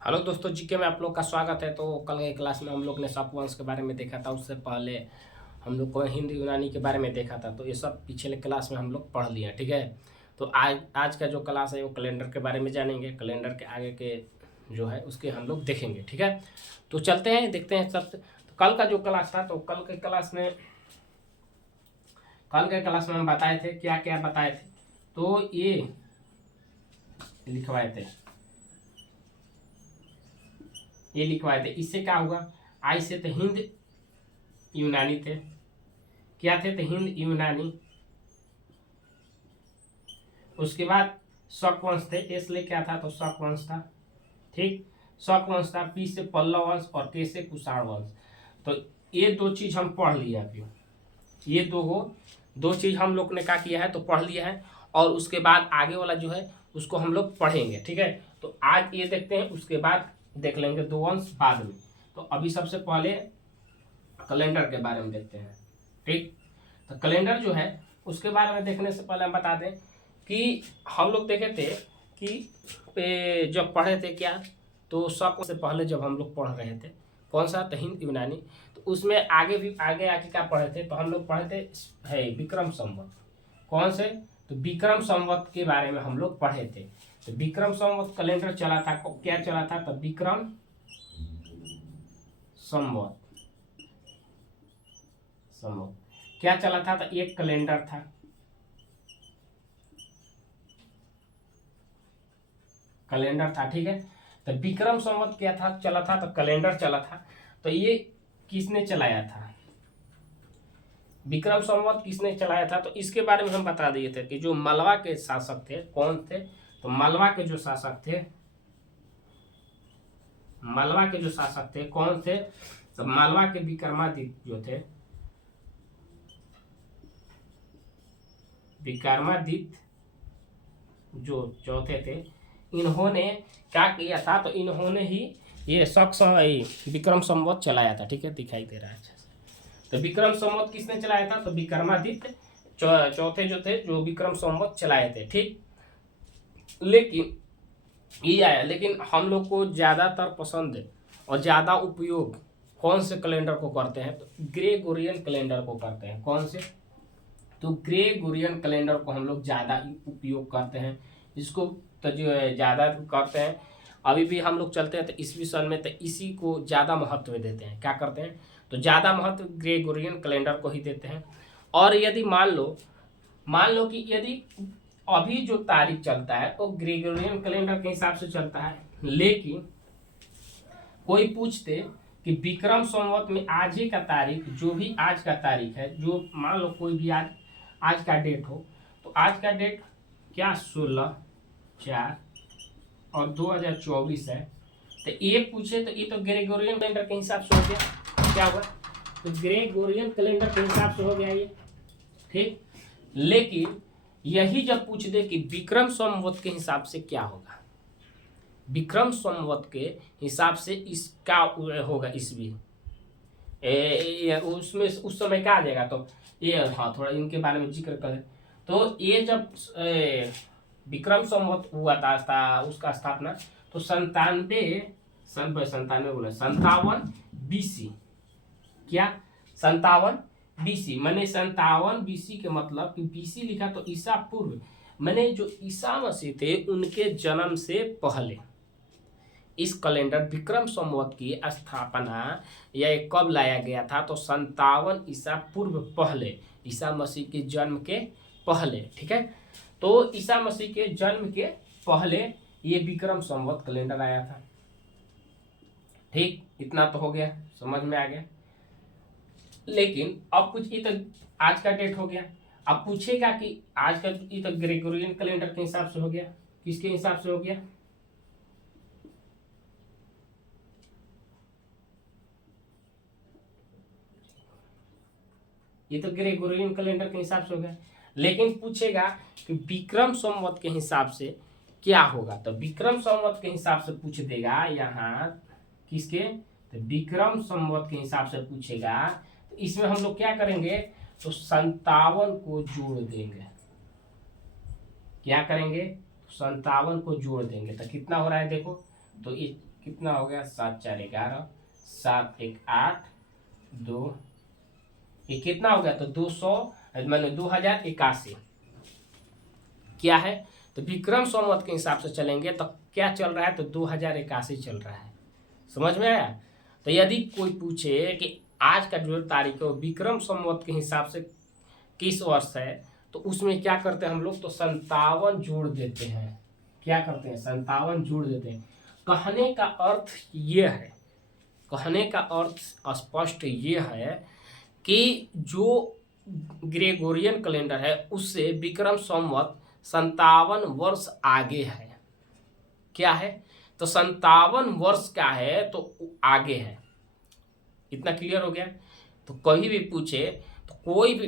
Hello दोस्तों, GK में आप लोग का स्वागत है। तो कल के क्लास में हम लोग ने शक के बारे में देखा था। उससे पहले हम लोग को हिंदी यूनानी के बारे में देखा था। तो ये सब पिछले क्लास में हम लोग पढ़ लिए, ठीक है। तो आज का जो क्लास है वो कैलेंडर के बारे में जानेंगे। कैलेंडर के आगे के जो है उसके हम लोग देखेंगे, ठीक है। तो चलते हैं, देखते हैं सब। तो कल का जो क्लास था, तो कल के क्लास में हम बताए थे, क्या क्या बताए थे। तो ये लिखवाए थे, ये लिखवाए थे। इससे क्या हुआ, आई से तो हिंद यूनानी थे। क्या थे? तो हिंद यूनानी। उसके बाद शक वंश थे। इसलिए क्या था? तो शक वंश था, ठीक। शक वंश था। पी से पल्लव वंश और के से कुषाण वंश। तो ये दो चीज हम पढ़ लिए अभी। ये दो चीज हम लोग ने क्या किया है, तो पढ़ लिया है। और उसके बाद आगे वाला जो है उसको हम लोग पढ़ेंगे, ठीक है। तो आज ये देखते हैं, उसके बाद देख लेंगे दो वंश बाद में। तो अभी सबसे पहले कैलेंडर के बारे में देखते हैं, ठीक। तो कैलेंडर जो है उसके बारे में देखने से पहले हम बता दें कि हम लोग देखे थे कि जब पढ़े थे क्या, तो शक से पहले जब हम लोग पढ़ रहे थे कौन सा, तो हिंद यूनानी। तो उसमें आगे आके क्या पढ़े थे, तो हम लोग पढ़े थे है विक्रम संवत। कौन से? तो विक्रम संवत के बारे में हम लोग पढ़े थे। तो विक्रम संवत कैलेंडर चला था, क्या चला था, तो विक्रम संवत। संवत क्या चला था, तो एक कैलेंडर था। कैलेंडर था, ठीक है। तो विक्रम संवत क्या था, चला था, तो कैलेंडर चला था। तो ये किसने चलाया था? विक्रम संवत किसने चलाया था? तो इसके बारे में हम बता दिए थे कि जो मालवा के शासक थे, कौन थे, तो मालवा के जो शासक थे, मालवा के जो शासक थे कौन थे, तो मालवा के विक्रमादित्य जो थे, विक्रमादित्य जो चौथे थे, इन्होंने क्या किया था, तो इन्होंने ही ये विक्रम संवत चलाया था, ठीक है। दिखाई दे रहा है अच्छा से। तो विक्रम संवत किसने चलाया था, तो विक्रमादित्य चौथे जो थे, जो विक्रम संवत चलाए थे, ठीक। लेकिन ये आया, लेकिन हम लोग को ज़्यादातर पसंद और ज़्यादा उपयोग कौन से कैलेंडर को करते हैं, तो ग्रेगोरियन कैलेंडर को करते हैं। कौन से? तो ग्रेगोरियन कैलेंडर को हम लोग ज़्यादा उपयोग करते हैं। इसको तो जो है ज़्यादा करते हैं। अभी भी हम लोग चलते हैं तो ईस्वी सन में, तो इसी को ज़्यादा महत्व देते हैं। क्या करते हैं, तो ज़्यादा महत्व ग्रेगोरियन कैलेंडर को ही देते हैं। और यदि मान लो कि यदि अभी जो तारीख चलता है वो ग्रेगोरियन कैलेंडर के हिसाब से चलता है, लेकिन कोई पूछते कि विक्रम संवत में आज ही का तारीख, जो भी आज का तारीख है, जो मान लो कोई भी आज का डेट हो, तो आज का डेट क्या 16/4/2024 है। तो ये पूछे तो ये तो ग्रेगोरियन कैलेंडर के हिसाब से हो गया। क्या हुआ, तो ग्रेगोरियन कैलेंडर के हिसाब से हो गया ये, ठीक। लेकिन यही जब पूछ दे कि विक्रम संवत के हिसाब से क्या होगा, विक्रम संवत के हिसाब से इसका होगा ईस्वी, उसमें उस समय क्या आ जाएगा, तो ये हाँ थोड़ा इनके बारे में जिक्र करें। तो ये जब विक्रम संवत हुआ था उसका स्थापना, तो 57 क्या 57 BC, मैंने 57 BC के मतलब कि BC लिखा तो ईसा पूर्व, मैंने जो ईसा मसीह थे उनके जन्म से पहले इस कैलेंडर विक्रम संवत की स्थापना या कब लाया गया था, तो 57 ईसा पूर्व पहले, ईसा मसीह के जन्म के पहले, ठीक है। तो ईसा मसीह के जन्म के पहले ये विक्रम संवत कैलेंडर आया था, ठीक। इतना तो हो गया, समझ में आ गया। लेकिन अब कुछ ये तो आज का डेट हो गया। अब पूछेगा कि आज का ये तो ग्रेगोरियन कैलेंडर के हिसाब से हो गया, किसके हिसाब से हो गया, ये तो ग्रेगोरियन कैलेंडर के हिसाब से हो गया। लेकिन पूछेगा कि विक्रम संवत के हिसाब से क्या होगा, तो विक्रम संवत के हिसाब से पूछ देगा यहाँ, किसके, तो विक्रम संवत के हिसाब से पूछेगा। तो इसमें हम लोग क्या करेंगे, तो 57 को जोड़ देंगे। क्या करेंगे, 57 को जोड़ देंगे तो कितना हो रहा है देखो, तो ये कितना हो गया, 7×4 = 11, 7×1 = 8, 2, ये कितना हो गया, तो 200 मैंने 2081 क्या है। तो विक्रम संवत के हिसाब से चलेंगे तो क्या चल रहा है, तो 2081 चल रहा है। समझ में आया। तो यदि कोई पूछे कि आज का जो तारीख है वो विक्रम संवत के हिसाब से किस वर्ष है, तो उसमें क्या करते हैं हम लोग, तो 57 जोड़ देते हैं। क्या करते हैं, 57 जोड़ देते हैं। कहने का अर्थ ये है, कहने का अर्थ स्पष्ट ये है कि जो ग्रेगोरियन कैलेंडर है उससे विक्रम संवत 57 वर्ष आगे है। क्या है, तो 57 वर्ष का है तो आगे है। इतना क्लियर हो गया। तो कहीं भी पूछे तो कोई भी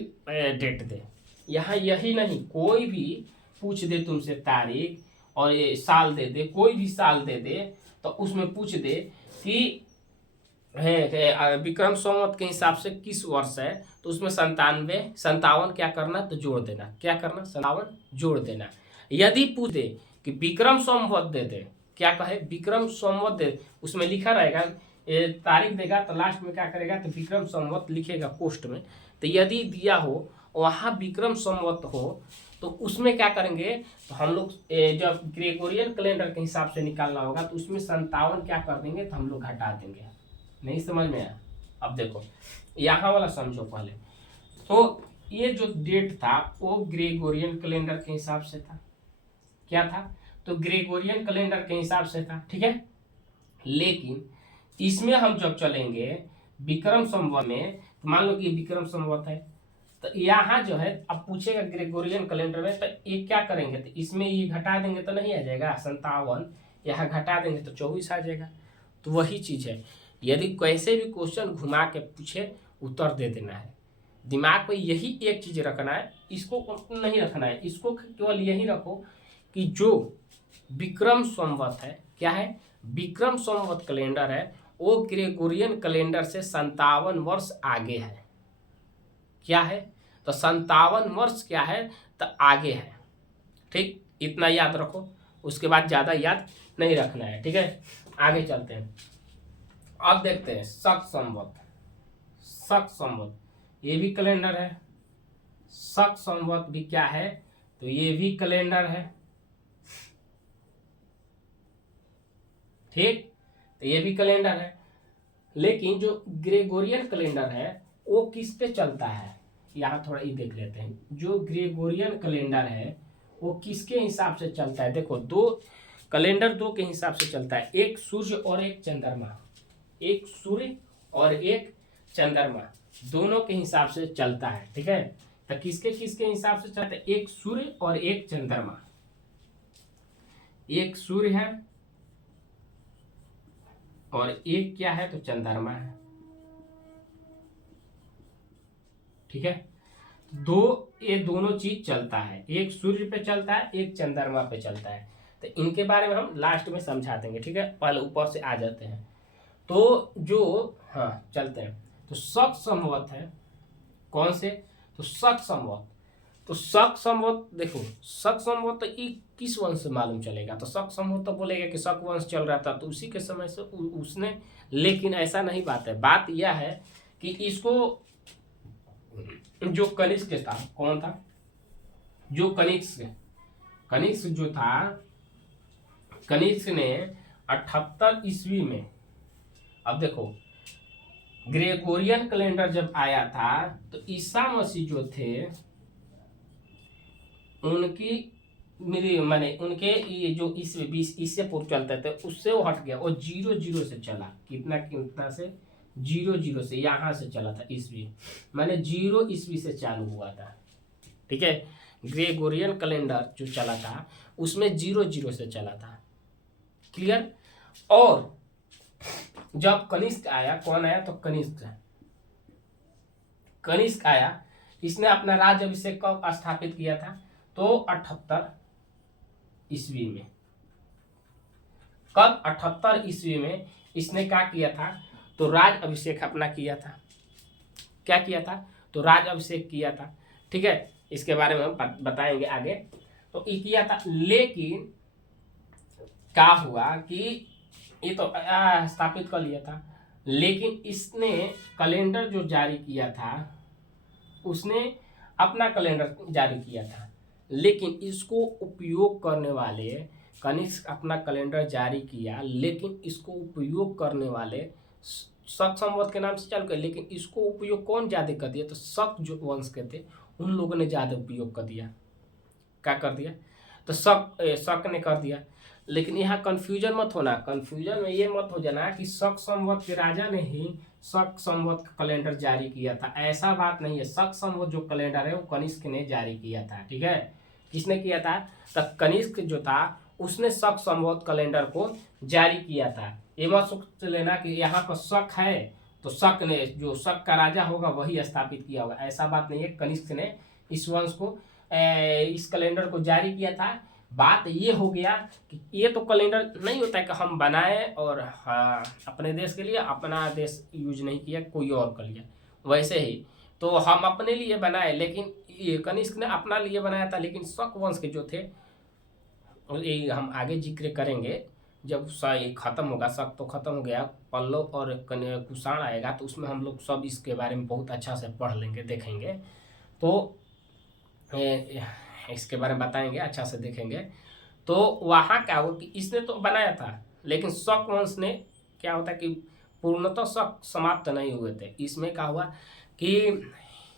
डेट दे, यहाँ यही नहीं, कोई भी पूछ दे तुमसे तारीख और ये साल दे दे, कोई भी साल दे दे, तो उसमें पूछ दे कि विक्रम संवत के हिसाब से किस वर्ष है, तो उसमें 57 क्या करना, तो जोड़ देना। क्या करना, 57 जोड़ देना। यदि पूछ दे कि विक्रम संवत दे दे, क्या कहे, विक्रम संवत दे, उसमें लिखा रहेगा, तारीख देगा तो लास्ट में क्या करेगा, तो विक्रम संवत लिखेगा पोस्ट में। तो यदि दिया हो वहाँ विक्रम संवत हो तो उसमें क्या करेंगे, तो हम लोग जब ग्रेगोरियन कैलेंडर के हिसाब से निकालना होगा तो उसमें 57 क्या कर देंगे, तो हम लोग घटा देंगे। नहीं समझ में आया। अब देखो यहाँ वाला समझो पहले। तो ये जो डेट था वो ग्रेगोरियन कैलेंडर के हिसाब से था। क्या था, तो ग्रेगोरियन कैलेंडर के हिसाब से था, ठीक है। लेकिन इसमें हम जब चलेंगे विक्रम संवत में, तो मान लो कि ये विक्रम संवत है, तो यहाँ जो है अब पूछेगा ग्रेगोरियन कैलेंडर में, तो ये क्या करेंगे, तो इसमें ये घटा देंगे तो नहीं आ जाएगा 57, यहाँ घटा देंगे तो 24 आ जाएगा। तो वही चीज़ है, यदि कैसे भी क्वेश्चन घुमा के पूछे उत्तर दे देना है। दिमाग में यही एक चीज़ रखना है, इसको नहीं रखना है, इसको केवल यही रखो कि जो विक्रम संवत है, क्या है, विक्रम संवत कैलेंडर है वो ग्रेगोरियन कैलेंडर से 57 वर्ष आगे है। क्या है, तो 57 वर्ष क्या है, तो आगे है। ठीक, इतना याद रखो, उसके बाद ज़्यादा याद नहीं रखना है, ठीक है। आगे चलते हैं। अब देखते हैं शक संवत। शक संवत ये भी कैलेंडर है। शक संवत भी क्या है, तो ये भी कैलेंडर है। ठीक, तो ये भी कैलेंडर है। लेकिन जो ग्रेगोरियन कैलेंडर है वो किस पे चलता है, यहाँ थोड़ा ये देख लेते हैं। जो ग्रेगोरियन कैलेंडर है वो किसके हिसाब से चलता है, देखो दो कैलेंडर, दो के हिसाब से चलता है, एक सूर्य और एक चंद्रमा। एक सूर्य और एक चंद्रमा दोनों के हिसाब से चलता है, ठीक है। तो किसके किसके हिसाब से चलता है, एक सूर्य और एक चंद्रमा। एक सूर्य है और एक क्या है, तो चंद्रमा है, ठीक है। ये दोनों चीज चलता है, एक सूर्य पे चलता है, एक चंद्रमा पे चलता है। तो इनके बारे में हम लास्ट में समझा देंगे, ठीक है। पहले ऊपर से आ जाते हैं। तो जो हाँ चलते हैं, तो शक संवत है, कौन से, तो शक संवत। तो शक संवत देखो, शक संवत तो ये किस वंश से मालूम चलेगा, तो शक संवत तो बोलेगा कि शक वंश चल रहा था तो उसी के समय से उसने, लेकिन ऐसा नहीं बात है। बात यह है कि इसको जो कनिष्क था, कौन था, जो कनिष्क जो था, कनिष्क ने 78 ईस्वी में, अब देखो ग्रेगोरियन कैलेंडर जब आया था तो ईसा मसीह जो थे उनकी मेरी माने उनके ये जो ईस्वी 20 इससे पूर्व चलते थे उससे वो हट गया, वो 00 से चला, कितना कितना से, 00 से, यहाँ से चला था ईस्वी, मैंने 0 ईस्वी से चालू हुआ था, ठीक है। ग्रेगोरियन कैलेंडर जो चला था उसमें 00 से चला था, क्लियर। और जब कनिष्क आया, कौन आया, तो कनिष्क आया, इसने अपना राज्य अभिषेक कब स्थापित किया था, तो 78 ईस्वी में। कब, 78 ईस्वी में इसने क्या किया था, तो राज अभिषेक अपना किया था। क्या किया था, तो राज अभिषेक किया था, ठीक है। इसके बारे में हम बताएंगे आगे। तो ये किया था, लेकिन क्या हुआ कि ये तो स्थापित कर लिया था, लेकिन इसने कैलेंडर जो जारी किया था, उसने अपना कैलेंडर जारी किया था, लेकिन इसको उपयोग करने वाले, कनिष्क अपना कैलेंडर जारी किया, लेकिन इसको उपयोग करने वाले शक संवत के नाम से चालू किया, लेकिन इसको उपयोग कौन ज्यादा कर दिया? तो शक जो वंश के थे उन लोगों ने ज्यादा उपयोग कर दिया। क्या कर दिया? तो शक ने कर दिया। लेकिन यहाँ कंफ्यूजन मत होना, कंफ्यूजन में ये मत हो जाना कि शक संवत के राजा ने ही शक संवत का कैलेंडर जारी किया था, ऐसा बात नहीं है। शक संवत जो कैलेंडर है वो कनिष्क ने जारी किया था, ठीक है। किसने किया था? तो कनिष्क जो था उसने शक संवत कैलेंडर को जारी किया था। ये मत सोच लेना कि यहाँ पर शक है तो शक ने, जो शक का राजा होगा वही स्थापित किया होगा, ऐसा बात नहीं है। कनिष्क ने इस वंश को इस कैलेंडर को जारी किया था। बात ये हो गया कि ये तो कैलेंडर नहीं होता है कि हम बनाए और अपने देश के लिए, अपना देश यूज नहीं किया, कोई और कर लिया। वैसे ही तो हम अपने लिए बनाए, लेकिन ये कनिष्क ने अपना लिए बनाया था। लेकिन शक वंश के जो थे, ये हम आगे जिक्र करेंगे जब ये खत्म होगा। शक तो खत्म हो गया, पल्लव और कुषाण आएगा तो उसमें हम लोग सब इसके बारे में बहुत अच्छा से पढ़ लेंगे, देखेंगे, तो इसके बारे में बताएंगे, अच्छा से देखेंगे। तो वहाँ क्या हुआ कि इसने तो बनाया था, लेकिन शक वंश ने, क्या होता है कि पूर्णतः शक समाप्त नहीं हुए थे। इसमें क्या हुआ कि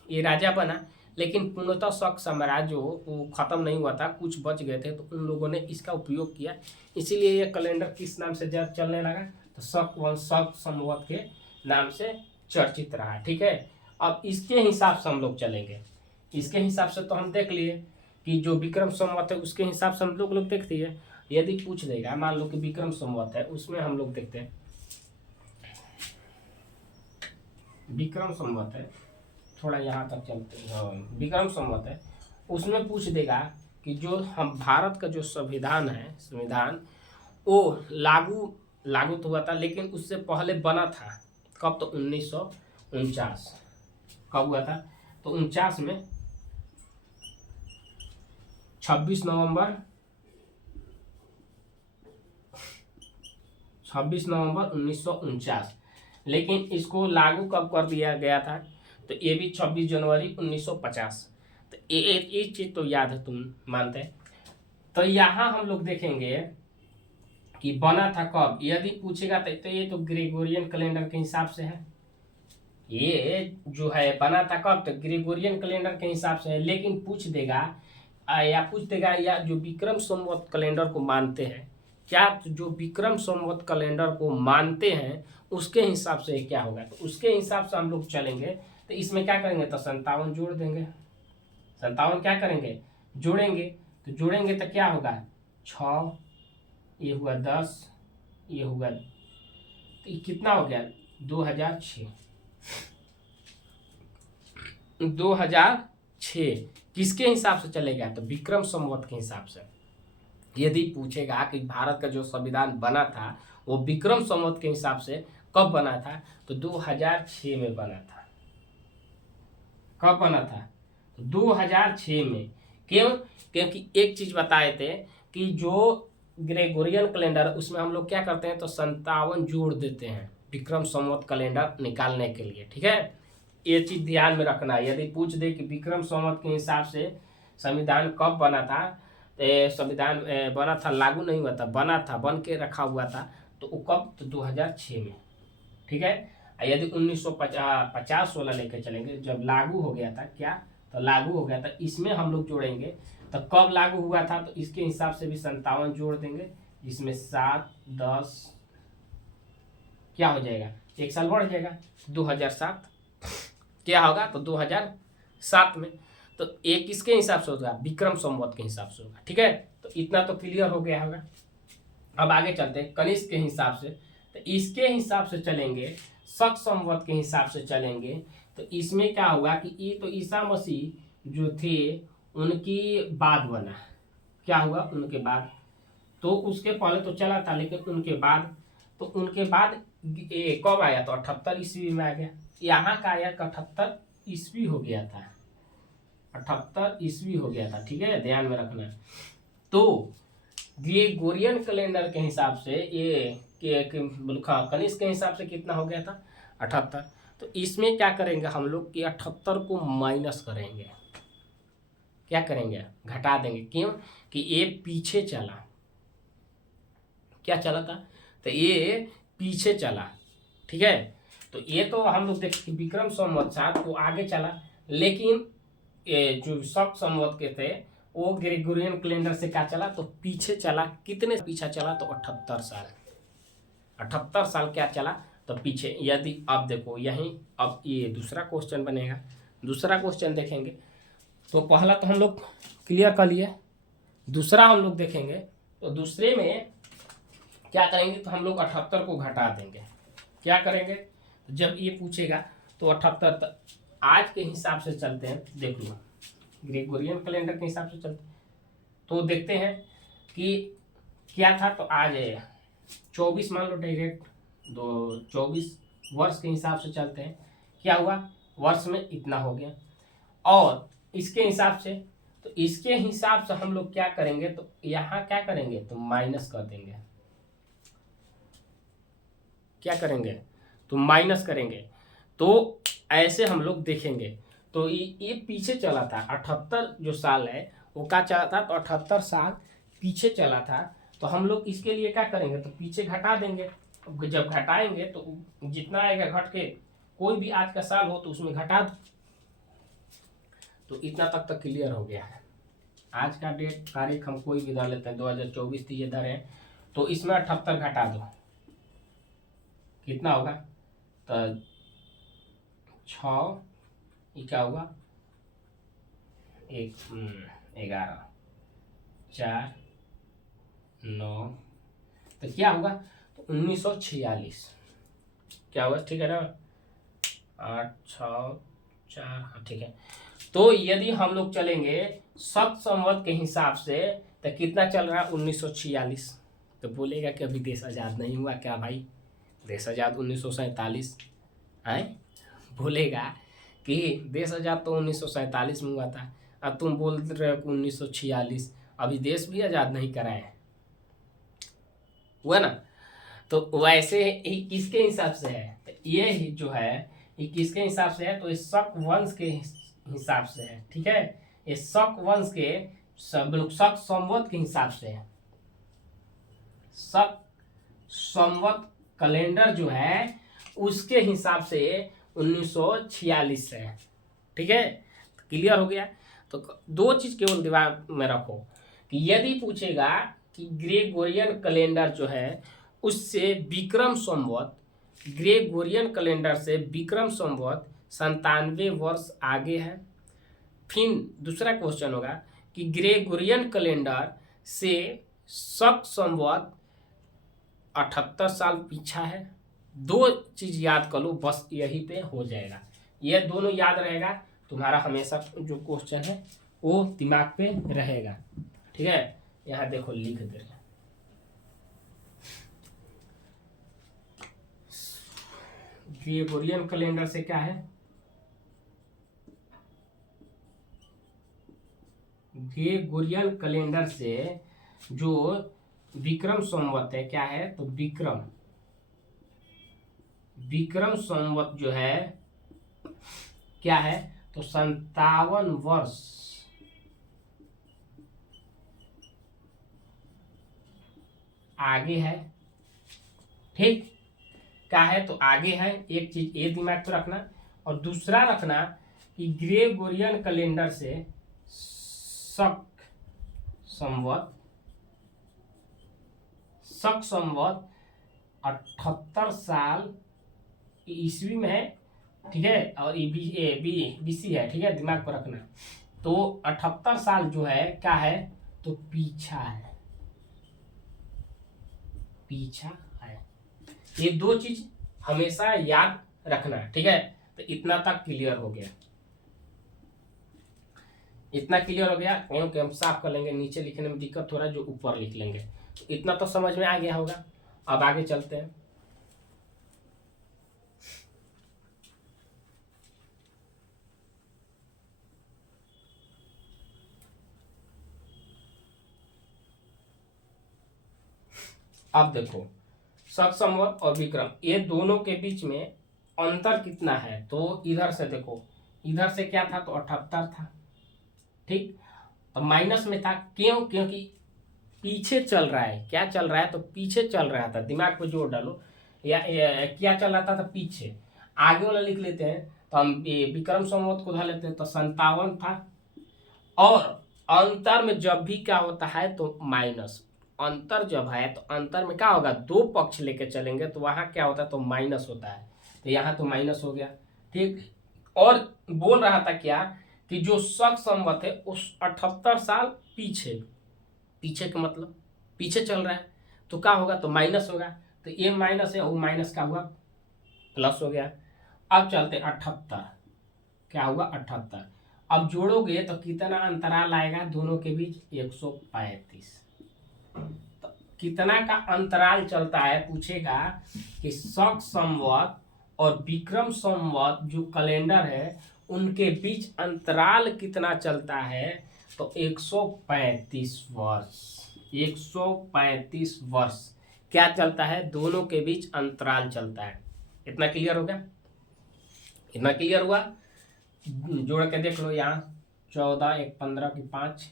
ये राजा बना, लेकिन पूर्णतः शक साम्राज्य वो खत्म नहीं हुआ था, कुछ बच गए थे, तो उन लोगों ने इसका उपयोग किया। इसीलिए ये कैलेंडर किस नाम से चलने लगा? तो शक वंश, शक संवत के नाम से चर्चित रहा, ठीक है। अब इसके हिसाब से हम लोग चलेंगे। इसके हिसाब से तो हम देख लिए कि जो विक्रम संवत है उसके हिसाब से हम लोग देखते हैं। यदि पूछ देगा, मान लो कि विक्रम संवत है, उसमें हम लोग देखते हैं विक्रम संवत है, थोड़ा यहाँ तक चलते हैं। विक्रम संवत है, उसमें पूछ देगा कि जो हम भारत का जो संविधान है, संविधान वो लागू तो हुआ था, लेकिन उससे पहले बना था। कब? तो 1949। कब हुआ था? तो 49 में 26 नवंबर 1949। लेकिन इसको लागू कब कर दिया गया था? तो ये भी 26 जनवरी 1950। तो ये चीज़ तो याद है, तुम मानते हैं। तो यहाँ हम लोग देखेंगे कि बना था कब। यदि पूछेगा तो ये तो ग्रेगोरियन कैलेंडर के हिसाब से है। ये जो है बना था कब? तो ग्रेगोरियन कैलेंडर के हिसाब से है। लेकिन पूछ देगा या जो विक्रम संवत कैलेंडर को मानते हैं, क्या जो विक्रम संवत कैलेंडर को मानते हैं उसके हिसाब से क्या होगा? तो उसके हिसाब से हम लोग चलेंगे। तो इसमें क्या करेंगे? तो 57 जोड़ देंगे। 57 क्या करेंगे? जोड़ेंगे। तो जोड़ेंगे तो क्या होगा? 6, ये हुआ 10, ये हुआ, तो ये कितना हो गया? 2006। 2006 किसके हिसाब से चलेगा? तो विक्रम संवत के हिसाब से। यदि पूछेगा कि भारत का जो संविधान बना था वो विक्रम संवत के हिसाब से कब बना था? तो 2006 में बना था। कब बना था? तो 2006 में। क्यों? क्योंकि एक चीज बताए थे कि जो ग्रेगोरियन कैलेंडर, उसमें हम लोग क्या करते हैं? तो 57 जोड़ देते हैं विक्रम संवत कैलेंडर निकालने के लिए, ठीक है। ये चीज ध्यान में रखना है। यदि पूछ दे कि विक्रम संवत के हिसाब से संविधान कब बना था, संविधान बना था, लागू नहीं हुआ था, बना था, बन के रखा हुआ था, तो वो कब? तो 2006 में, ठीक है। यदि 1950 वाला लेकर चलेंगे, जब लागू हो गया था, क्या? तो लागू हो गया था, इसमें हम लोग जोड़ेंगे। तो कब लागू हुआ था? तो इसके हिसाब से भी 57 जोड़ देंगे, जिसमें 7, 10 क्या हो जाएगा? एक साल बढ़ जाएगा, 2007 क्या होगा? तो 2007 में। तो ये किसके हिसाब से होगा? विक्रम संवत के हिसाब से होगा, ठीक है। तो इतना तो क्लियर हो गया होगा। अब आगे चलते हैं कनिष्क के हिसाब से। तो इसके हिसाब से चलेंगे, शक संवत के हिसाब से चलेंगे। तो इसमें क्या होगा कि ये तो ईसा मसीह जो थे उनकी बाद बना। क्या हुआ? उनके बाद। तो उसके पहले तो चला था, लेकिन उनके बाद, तो उनके बाद कब आया? तो 78 ईस्वी में आ गया। यहाँ का आया 78 ईस्वी हो गया था, 78 ईस्वी हो गया था, ठीक है, ध्यान में रखना। तो ग्रेगोरियन कैलेंडर के हिसाब से ये कनिष्क के हिसाब से कितना हो गया था 78। तो इसमें क्या करेंगे हम लोग कि 78 को माइनस करेंगे, क्या करेंगे घटा देंगे। क्यों कि ये पीछे चला, क्या चला था तो ये पीछे चला, ठीक है। तो ये तो हम लोग देखते विक्रम संवत 7 वो आगे चला, लेकिन ये जो शक संवत के थे वो ग्रेगोरियन कैलेंडर से क्या चला तो पीछे चला। कितने पीछे चला तो 78 साल, 78 साल क्या चला तो पीछे। यदि अब देखो यहीं अब ये दूसरा क्वेश्चन बनेगा, दूसरा क्वेश्चन देखेंगे। तो पहला तो हम लोग क्लियर कर लिए, दूसरा हम लोग देखेंगे। तो दूसरे में क्या करेंगे तो हम लोग 78 को घटा देंगे। क्या करेंगे तो जब ये पूछेगा तो 78 आज के हिसाब से चलते हैं, देख लो ग्रेगोरियन कैलेंडर के हिसाब से चलते तो देखते हैं कि क्या था। तो आज 24 मान लो डायरेक्ट, 24 वर्ष के हिसाब से चलते हैं। क्या हुआ वर्ष में इतना हो गया। और इसके हिसाब से तो इसके हिसाब से हम लोग क्या करेंगे तो यहाँ क्या करेंगे तो माइनस कर देंगे। क्या करेंगे तो माइनस करेंगे। तो ऐसे हम लोग देखेंगे। तो ये पीछे चला था 78 जो साल है वो क्या चला था तो 78 साल पीछे चला था। तो हम लोग इसके लिए क्या करेंगे तो पीछे घटा देंगे। जब घटाएंगे तो जितना आएगा घट के, कोई भी आज का साल हो तो उसमें घटा दो। तो इतना तक क्लियर हो गया है। आज का डेट तारीख हम कोई भी डाल लेते हैं, 2024 थी ये धरे, तो इसमें 78 घटा दो, कितना होगा तो 6 क्या होगा 11 4 9 तो क्या होगा तो 1946 क्या होगा, ठीक है ना 8 6 4 हाँ ठीक है। तो यदि हम लोग चलेंगे शक संवत के हिसाब से तो कितना चल रहा है 1946। तो बोलेगा कि अभी देश आज़ाद नहीं हुआ क्या भाई, देश आज़ाद 1947 है, बोलेगा कि देश आज़ाद तो 1947 में हुआ था, अब तुम बोल रहे हो कि 1946, अभी देश भी आज़ाद नहीं कराए हुआ ना। तो वैसे ही किसके हिसाब से है तो ये ही जो है ये किसके हिसाब से है तो ये शक वंश के हिसाब से है, ठीक है। ये शक वंश के शक संवत के हिसाब से है। शक संवत कैलेंडर जो है उसके हिसाब से 1946 है, ठीक है। क्लियर हो गया। तो दो चीज केवल दिमाग में रखो कि यदि पूछेगा कि ग्रेगोरियन कैलेंडर जो है उससे विक्रम संवत, ग्रेगोरियन कैलेंडर से विक्रम संवत 97 वर्ष आगे है। फिर दूसरा क्वेश्चन होगा कि ग्रेगोरियन कैलेंडर से शक संवत 78 साल पीछा है। दो चीज याद कर लो बस, यही पे हो जाएगा। ये दोनों याद रहेगा तुम्हारा, हमेशा जो क्वेश्चन है वो दिमाग पे रहेगा, ठीक है। यहाँ देखो लिख दे रहे ग्रेगोरियन कैलेंडर से क्या है, ग्रेगोरियन कैलेंडर से जो विक्रम संवत है क्या है तो विक्रम संवत जो है क्या है तो 57 वर्ष आगे है, ठीक। क्या है तो आगे है, एक चीज ये दिमाग में रखना। और दूसरा रखना कि ग्रेगोरियन कैलेंडर से शक संवत 78 साल ईस्वी में है, ठीक है। और ये बीसी है, ठीक है, दिमाग पर रखना। तो 78 साल जो है क्या है तो पीछा है, पीछा है। ये दो चीज हमेशा याद रखना, ठीक है। तो इतना तक क्लियर हो गया, इतना क्लियर हो गया। क्योंकि हम साफ कर लेंगे, नीचे लिखने में दिक्कत हो रहा है जो ऊपर लिख लेंगे। तो इतना तो समझ में आ गया होगा। अब आगे चलते हैं। अब देखो शक संवत और विक्रम ये दोनों के बीच में अंतर कितना है, तो इधर से देखो, इधर से क्या था, तो 78 था, ठीक, तो माइनस में था, क्यों, क्योंकि पीछे चल रहा है, क्या चल रहा है, तो पीछे चल रहा था, दिमाग पे जोर डालो, या क्या चल रहा था, तो पीछे, आगे वाला लिख लेते हैं, तो हम विक्रम संवत को धर लेते हैं, तो 57 था, और अंतर में जब भी क्या होता है तो माइनस, अंतर जब है तो अंतर में क्या होगा, दो पक्ष लेके चलेंगे तो वहां क्या होता है, तो माइनस होता है, तो यहाँ तो माइनस हो गया, ठीक। और बोल रहा था क्या कि जो शक संवत है उस 78 साल पीछे, पीछे का मतलब पीछे चल रहा है, तो क्या होगा, तो माइनस होगा, तो ये माइनस है, वो माइनस का हुआ प्लस हो गया। अब चलते 78, क्या हुआ 78, अब जोड़ोगे तो कितना अंतराल आएगा दोनों के बीच, 135, तो कितना का अंतराल चलता है, पूछेगा कि शक संवत और विक्रम संवत जो कैलेंडर है उनके बीच अंतराल कितना चलता है, तो 135 वर्ष, 135 वर्ष क्या चलता है, दोनों के बीच अंतराल चलता है। इतना क्लियर हो गया, इतना क्लियर हुआ, जोड़ के देख लो, यहाँ 14 1 15 की 5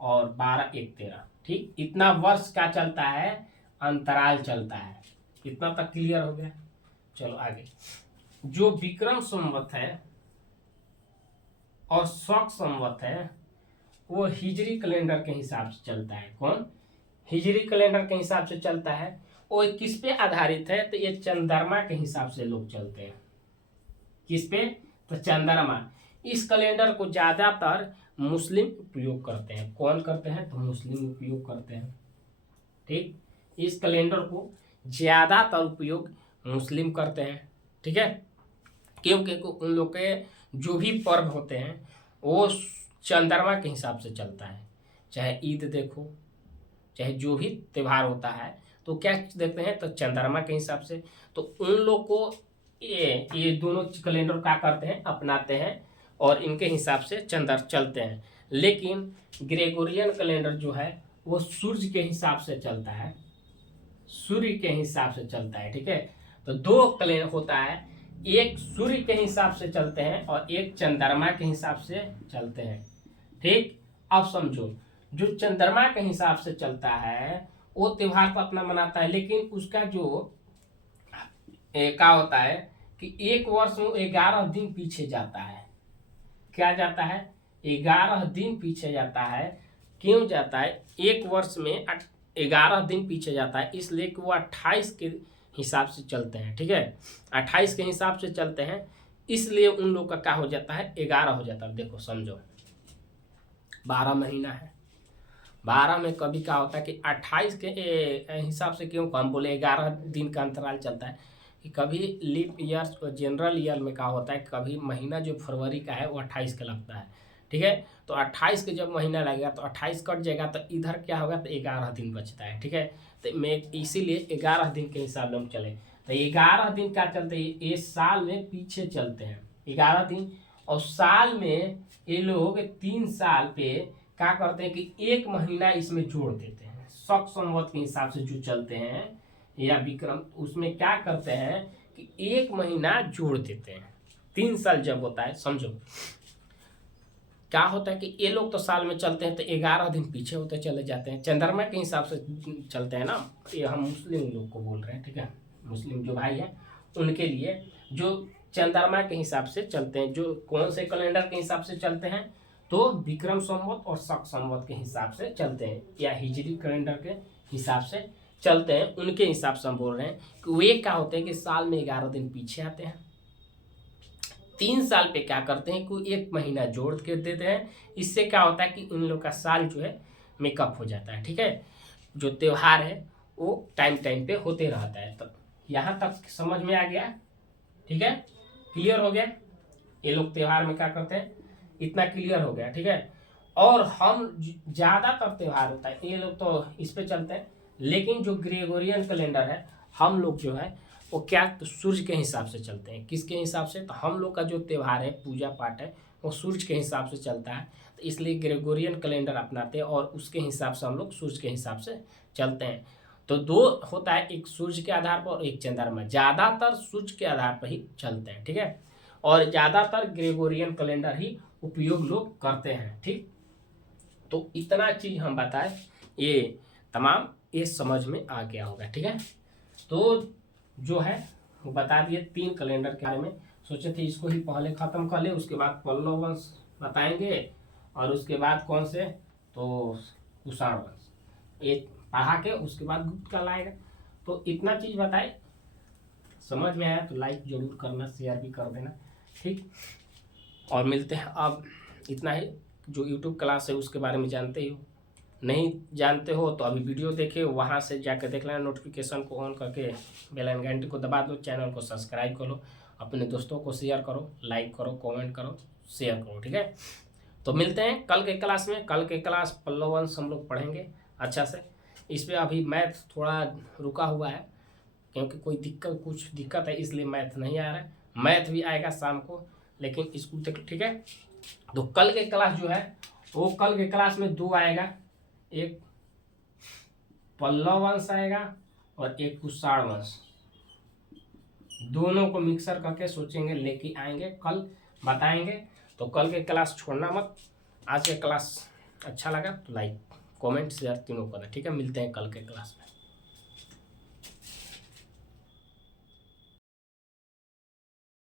और 12 1 13, ठीक, इतना वर्ष का चलता है, अंतराल चलता है, इतना तक क्लियर हो गया। चलो आगे, जो विक्रम संवत है और शक संवत है वो हिजरी कैलेंडर के हिसाब से चलता है। कौन, हिजरी कैलेंडर के हिसाब से चलता है, वो किस पे आधारित है, तो ये चंद्रमा के हिसाब से लोग चलते हैं, किस पे, तो चंद्रमा। इस कैलेंडर को ज्यादातर मुस्लिम उपयोग करते हैं, कौन करते हैं, तो मुस्लिम उपयोग करते हैं, ठीक, इस कैलेंडर को ज्यादातर उपयोग मुस्लिम करते हैं, ठीक है, क्योंकि उन लोग के जो भी पर्व होते हैं वो चंद्रमा के हिसाब से चलता है, चाहे ईद देखो, चाहे जो भी त्यौहार होता है तो क्या देखते हैं, तो चंद्रमा के हिसाब से, तो उन लोग को ये दोनों कैलेंडर क्या करते हैं, अपनाते हैं और इनके हिसाब से चंद्र चलते हैं। लेकिन ग्रेगोरियन कैलेंडर जो है वो सूर्य के हिसाब से चलता है, सूर्य के हिसाब से चलता है, ठीक है, तो दो कैलेंडर होता है, एक सूर्य के हिसाब से चलते हैं और एक चंद्रमा के हिसाब से चलते हैं, ठीक। अब समझो, जो चंद्रमा के हिसाब से चलता है वो त्योहार को अपना मनाता है, लेकिन उसका जो क्या होता है कि एक वर्ष में 11 दिन पीछे जाता है, क्या जाता है, 11 दिन पीछे जाता है, क्यों जाता है, एक वर्ष में 11 दिन पीछे जाता है, इसलिए कि वो 28 के हिसाब से चलते हैं, ठीक है, 28 के हिसाब से चलते हैं, इसलिए उन लोग का क्या हो जाता है, 11 हो जाता है। देखो समझो, 12 महीना है, 12 में कभी क्या होता है कि 28 के हिसाब से, क्यों हम बोले 11 दिन का अंतराल चलता है, कि कभी लीप ईयर और जनरल ईयर में क्या होता है, कभी महीना जो फरवरी का है वो 28 का लगता है, ठीक है, तो 28 के जब महीना लगेगा तो 28 कट जाएगा, तो इधर क्या होगा, तो 11 दिन बचता है, ठीक है, तो मैं इसीलिए 11 दिन के हिसाब से हम चले, तो 11 दिन क्या चलते हैं, ये साल में पीछे चलते हैं 11 दिन, और साल में ये लोग 3 साल पे क्या करते हैं कि एक महीना इसमें जोड़ देते हैं, शक संवत के हिसाब से जो चलते हैं या विक्रम, उसमें क्या करते हैं कि एक महीना जोड़ देते हैं, 3 साल जब होता है, समझो क्या होता है कि ये लोग तो साल में चलते हैं तो 11 दिन पीछे होते चले जाते हैं, चंद्रमा के हिसाब से चलते हैं ना, ये हम मुस्लिम लोग को बोल रहे हैं, ठीक है, मुस्लिम जो भाई हैं उनके लिए जो चंद्रमा के हिसाब से चलते हैं, जो कौन से कैलेंडर के हिसाब से चलते हैं, तो विक्रम संवत और शक संवत के हिसाब से चलते हैं, या हिजरी कैलेंडर के हिसाब से चलते हैं, उनके हिसाब से हम बोल रहे हैं कि वे क्या होते हैं कि साल में 11 दिन पीछे आते हैं, 3 साल पे क्या करते हैं कि एक महीना जोड़ के देते हैं, इससे क्या होता है कि इन लोग का साल जो है मेकअप हो जाता है, ठीक है, जो त्यौहार है वो टाइम टाइम पे होते रहता है। तो यहाँ तक समझ में आ गया, ठीक है, क्लियर हो गया, ये लोग त्यौहार में क्या करते हैं, इतना क्लियर हो गया, ठीक है। और हम ज़्यादातर त्यौहार होता है ये लोग तो इस पे चलते हैं, लेकिन जो ग्रेगोरियन कैलेंडर है हम लोग जो है वो क्या, तो सूर्य के हिसाब से चलते हैं, किसके हिसाब से, तो हम लोग का जो त्यौहार है पूजा पाठ है वो सूर्य के हिसाब से चलता है, तो इसलिए ग्रेगोरियन कैलेंडर अपनाते हैं और उसके हिसाब से हम लोग सूर्य के हिसाब से चलते हैं। तो दो होता है, एक सूर्य के आधार पर और एक चंद्रमा। ज़्यादातर सूर्य के आधार पर ही चलते हैं, ठीक है, और ज़्यादातर ग्रेगोरियन कैलेंडर ही उपयोग लोग करते हैं। ठीक, तो इतना चीज़ हम बताए, ये तमाम ये समझ में आ गया होगा। ठीक है, तो जो है वो बता दिए 3 कैलेंडर के बारे में। सोचे थे इसको ही पहले ख़त्म कर ले, उसके बाद पल्लव वंश बताएंगे, और उसके बाद कौन से, तो कुषाण वंश, ये पढ़ा के उसके बाद गुप्त काल आएगा। तो इतना चीज़ बताए, समझ में आया तो लाइक जरूर करना, शेयर भी कर देना। ठीक, और मिलते हैं अब इतना ही। जो यूट्यूब क्लास है उसके बारे में जानते ही हो, नहीं जानते हो तो अभी वीडियो देखे, वहाँ से जाकर देख लेना, नोटिफिकेशन को ऑन करके बेल आइकन घंटी को दबा दो, चैनल को सब्सक्राइब करो, अपने दोस्तों को शेयर करो, लाइक करो, कमेंट करो, शेयर करो। ठीक है, तो मिलते हैं कल के क्लास में। कल के क्लास पल्लव वंश हम लोग पढ़ेंगे अच्छा से। इसमें अभी मैथ थोड़ा रुका हुआ है, क्योंकि कोई कुछ दिक्कत है, इसलिए मैथ नहीं आ रहा है। मैथ भी आएगा शाम को, लेकिन स्कूल तक। ठीक है, तो कल के क्लास जो है वो कल के क्लास में 2 आएगा, एक पल्लव वंश आएगा और एक कुषाण वंश। दोनों को मिक्सर करके सोचेंगे, लेके आएंगे, कल बताएंगे। तो कल के क्लास छोड़ना मत। आज के क्लास अच्छा लगा तो लाइक, कमेंट, शेयर तीनों करना। ठीक है, मिलते हैं कल के क्लास में।